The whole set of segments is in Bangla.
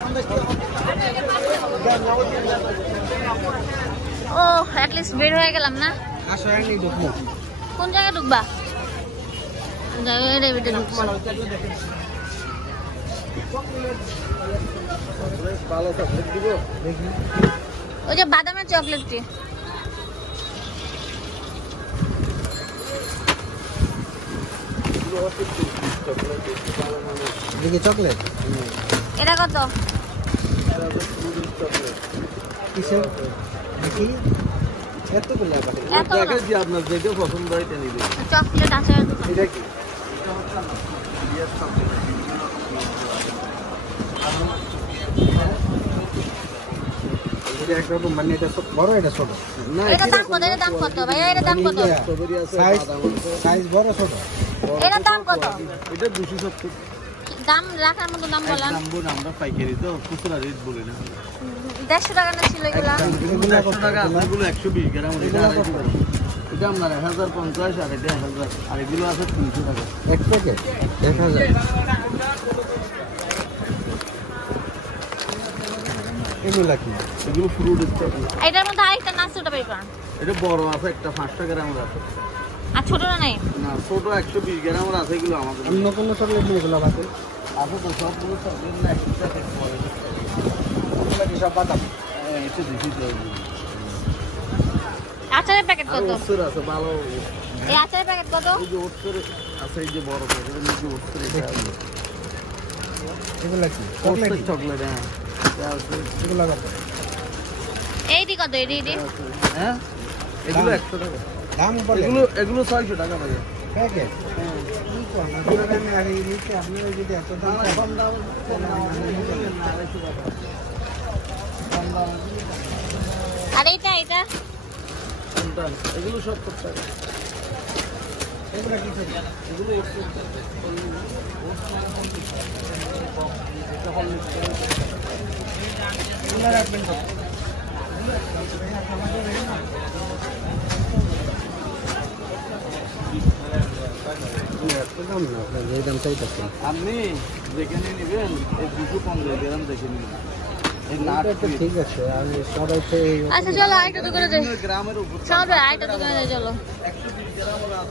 ও অ্যাটলিস্ট বের হয়ে গেলাম না। কোন জায়গায় ঢুকবা? ওই যে বাদামের চকলেটটি। চকলেট এটা কত? চকলেট আছে একরকম, মানে এটা বড়, এটা ছোট। এটা দাম কত? এটা দাম কত ভাইয়া? এটা দাম কত? সাইজ বড় ছোট। এটা দাম কত? এটা 270 দাম রাখার মতো দাম বলেন। আমরা পাইকারি তো, খুচরা রেট বলি না। 150 টাকা না ছিল এগুলা? 100 টাকা, এগুলো 120 গ্রাম। এটা আপনার 1050 আর এটা 1000, আর এগুলো আছে 300 টাকা এক প্যাকেট 1000। এগুলো কি? এগুলো ফ্রুট স্টক। এটার মধ্যে আরেকটা নাসুটা বের করেন। এটা বড় আছে, একটা 5 গ্রামের আছে। আর ছোটটা নাই? না, ছোট 120 গ্রামের আছে। এগুলো আমাদের অন্য কোনো চকলেট নেই এগুলো আছে? আছে তো, সবগুলো চকলেট না, একটা প্যাকেট পড়ে। এগুলো কি সব বাদাম? এটা বেশি তো। আচারের প্যাকেট কত? ওটসের আছে ভালো। এই আচারের প্যাকেট কত? এই যে ওটসের আছে, এই যে বড় প্যাকেট, এর মধ্যে ওটসের এটা আছে। এগুলো কি? ওটসের চকলেট, হ্যাঁ। এগুলো কত? এইটি কত? এইটি হ্যাঁ, এগুলো 100 টাকা দাম বলে? এগুলো 600 টাকা ভাইয়া প্যাকেট। আপনারা যদি এত দাম আর এইটা এগুলো 70 টাকা। এগুলো কি? এগুলো এগুলো রাখবেন কত? আপনি যেখানে নেবেন এই 250 গ্রাম দেখে নিন। ঠিক আছে, আমি সবাই তো আচ্ছা চলো আরেকটা দোকানে যাই। গ্রামের উপর চলো আরেকটা দোকানে যাই, চলো। 120 গ্রাম আছে।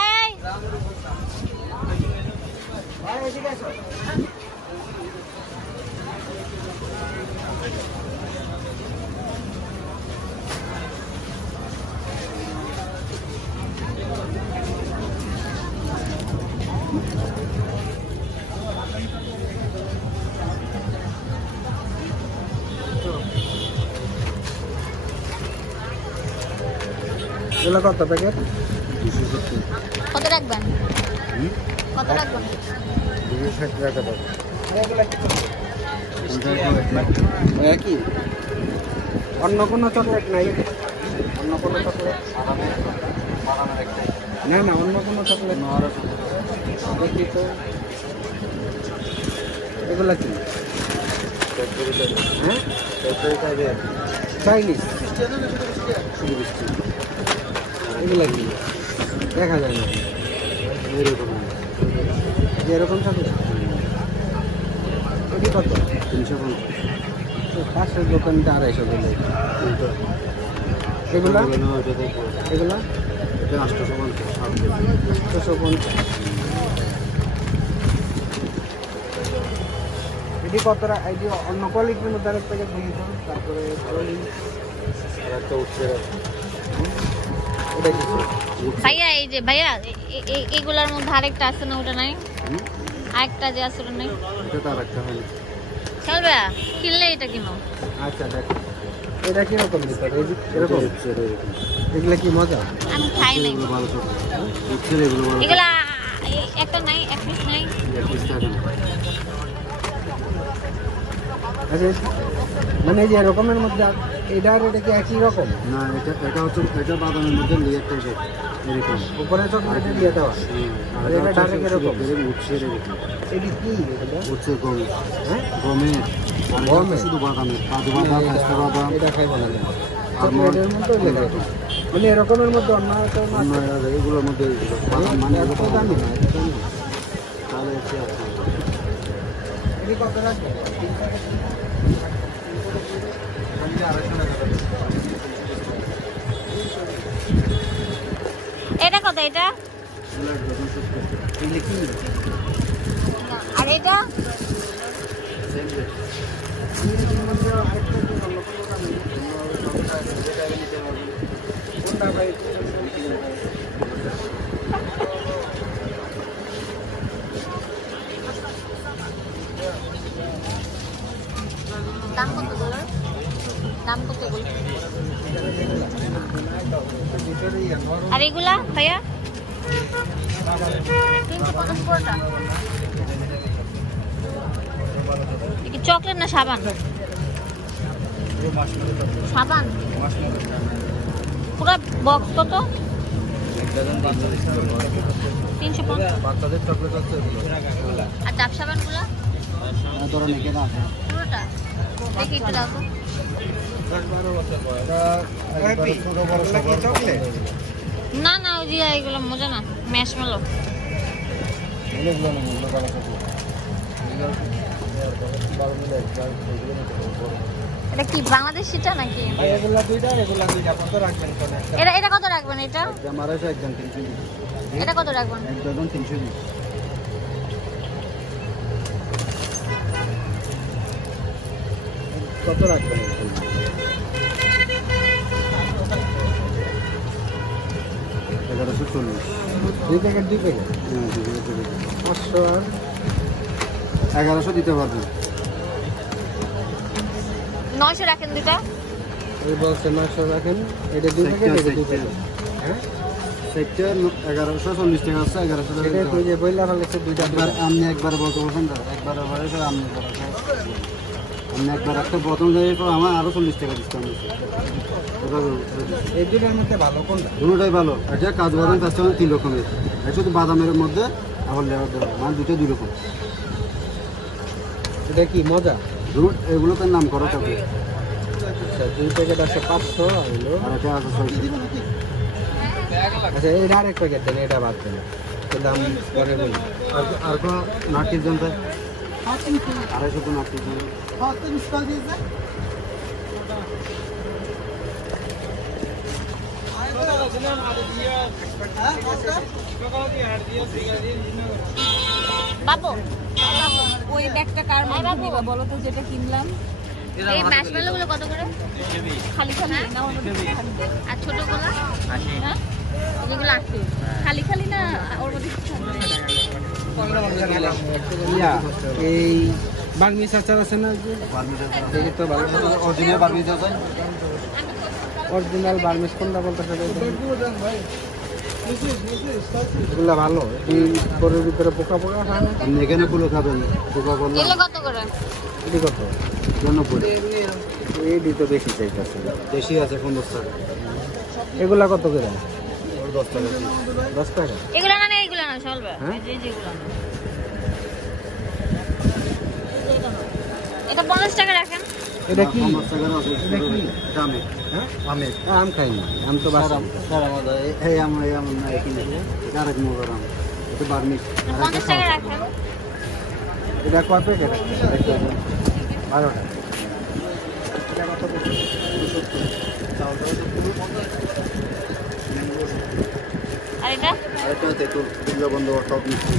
এই গ্রামের উপর এগুলো কত প্যাকেট? কত রাখবেন? কত রাখবেন? 260 টাকা দাও। একই। অন্য কোনো চকলেট নাই? অন্য কোনো চকলেট? না না, অন্য কোনো চকলেট দেখি তো। এগুলা কি? হ্যাঁ, চাইনিজ। এগুলা কি? দেখা যায় না এরকম চকলেট। এটি কত? 350। পাশের দোকানটা 250 দিলে। এগুলা এগুলা এটা 850। এটি কতটা? এটি অন্য কোয়ালিটির মধ্যে আরেক প্যাকেট দিয়ে দিন। তারপরে একটা উঠছে। এটা কি? ভাইয়া এই যে ভাইয়া এইগুলার মধ্যে আরেকটা আছে না? ওটা নাই? আরেকটা যে আছে ওটা নাই? এটা তো আরেকটা হয়। চলবে কিনলে এটা কিনো। আচ্ছা দেখো, এটা কিরকম এরকম? এগুলো কি মজা? আমি খাই নাই ভালো চকলেট। উঠছের এগুলো ভালো। এগুলা। একটা নাই, এক পিস নাই। আচ্ছা, মানে এই যে এরকমের মধ্যে এটা আর এটা কি একই রকম? না, এটা হচ্ছে, এটা বাদামের মধ্যে লেয়ার টাইপের এরকম। উপরে চকলেটের দিয়ে দেওয়া। আর এটা ডাইরেক্ট এরকম। উঠছের এরকম। এটি কি? উঠছে গমের। হ্যাঁ, গমের। আর এটা শুধু বাদামের। কাজু বাদাম, পেস্তা বাদাম। এটা খাইব না। আর চকলেটের মধ্যে এরকম। মানে এরকমের মধ্যে অন্য একটা এগুলোর মধ্যে বাদাম, মানে এত দামি না, এত দামি না। তাহলে হচ্ছে আছে। এটি কত রাখবেন? এটা কত এটা? আর এটা দাম কত বলো? দাম কত বলো? আর এগুলা ভাইয়া 350 পুরোটা। কি চকলেট না সাবান? সাবান পুরো বক্স কত? 350। বাচ্চাদের চকলেট আছে আর ডাব সাবান গুলা ধরুন এখানে আছে পুরোটা দেখি একটু দাও তো। চকলেট না না ওই যে এগুলো মজা না, ম্যাশমেলো। এটা কি বাংলাদেশিটা নাকি? এগুলা দুইটা কত রাখবেন? এটা কত রাখবেন? এটা আমার আছে একদম 320 এটা কত রাখবেন? একদম 320 কত রাখবেন? 1140 দুই প্যাকেট 500 আর 1100 দিতে পারবেন। 900 রাখেন দুটা। এই বলছে 900 রাখেন। এটা দুই প্যাকেট, এটা দুই প্যাকেট। হ্যাঁ সেক্টর 1140 টাকা আছে, 1100 টাকা এটা তুই যে বইলা ফেলেছে দুইটা একবার আপনি একবার বলতে বলছেন না, একবার বলে তো আপনি একবার একটা প্রথম জায়গায় পর আমার আরো 40 টাকা ডিসকাউন্ট দিচ্ছে। এই দুইটার মধ্যে ভালো কোনটা? দুটোটাই ভালো। এটা কাজু বাদাম কাস্টমার 3 রকমের, এটা শুধু বাদামের মধ্যে আবার লেয়ার দেওয়া, মানে দুটো 2 রকম। এটা কি মজা? এগুলো তার নাম করা চকলেট। আচ্ছা দুই প্যাকেট আছে 500 হলো। আর এটা আছে 600। আচ্ছা এই আরেক প্যাকেট দেন, এটা বাদ দেন, তো দাম পরে বলি। আর কো নাটকের জন্য 250 তো নাটকের জন্য বাবু ওই ব্যাগটা কার মধ্যে দিবা বলো তো, যেটা কিনলাম? এই ম্যাশমেলো গুলো কত করে? খালি খালি না ওর মধ্যে কিছু থাকবে? আর ছোটগুলো? হ্যাঁ এগুলো 80। খালি খালি না ওর মধ্যে কিছু থাকবে? ইয়া এই বার্মিজ আচার আছে না, যে দেখি তো ভালো অরিজিনাল বারবি আছে। অরিজিনাল বার্মিজ কোনটা বলতেছে? এগুলা ভালো, এই গরুর ভিতরে পোকা পোকা হয় না? আপনি এখানে কুলো খাবেন, কোকা কোলা এগুলো কত করে? এটি কত? 90 এইটি তো বেশি চাইতেছে। বেশি আছে 50 টাকা। এগুলা কত করে? ওর 10 টাকা। 10 টাকা। এগুলো না এগুলো না চলবে। হ্যাঁ? এই যে যেগুলো না। এটা 50 টাকা রাখেন। এটা কি? 50 টাকার আছে। এটা কি? এটা আমের। হ্যাঁ আমের। আম খাই না, আম তো বাসা। এই আম না এখানে এটা আরেক মজার আম। এটা বার্মিজ। 50 টাকা রাখেন। এটা কত প্যাকেট? 12টা। আর এটা এটা দেখুন দিল বন্ধ টপ মিষ্টি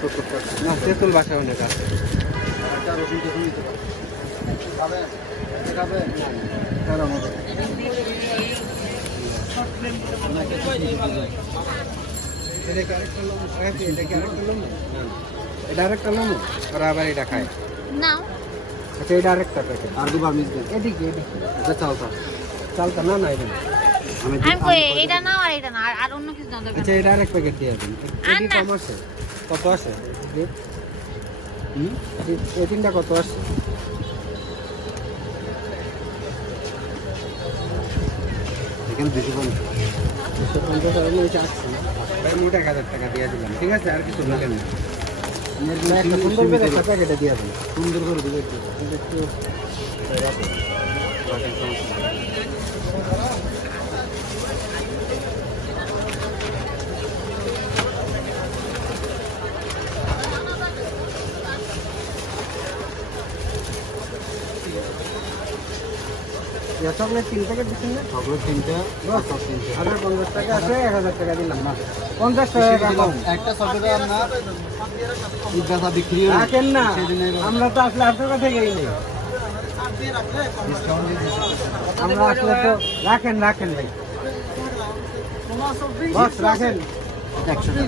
70 টাকা। না তেঁতুল বাসা অনেক আছে। একটা রসুন দেখুন নিতে পারেন। খাবে? খাবে? তার মধ্যে এটা আরেকটা লোমো, ওরা আবার এটা খায়। নাও। আচ্ছা এটা আরেকটা প্যাকেট। আর দু বার্মিজ দেন। এদিকে এটা চালতা। চালতা না না এটা। আমি আমি কই এটা নাও আর এটা না, আর অন্য কিছু দাও দরকার আচ্ছা নেই। এটা আরেক প্যাকেট দিয়ে দিন। আর এটি না। কম আছে? কত আছে? হুম এই তিনটা কত আছে? এখানে 250। 250 আর ওইটা আছে। ভাই মোটা 1000 টাকা দিয়ে দিলাম, ঠিক আছে? আর কিছু বলেন না। একটা সুন্দর করে একটা প্যাকেটে দিয়ে দিন। সুন্দর করে দিবে একটু চকলেট 3 প্যাকেট দিচ্ছেন না? চকলেট 3টা, বস, সব 3টা। আবার 50 টাকা আছে, 1000 টাকা দিলাম না। 50 টাকা কম। একটা চকলেট আপনার ঈদ বেচা বিক্রি হলো। রাখেন না, সেদিনে আমরা তো আসলে আপনার কাছে গেই নেই। ডিসকাউন্ট দিয়ে দিচ্ছি। আমরা আসলে তো রাখেন ভাই। বস রাখেন। 100 টাকা।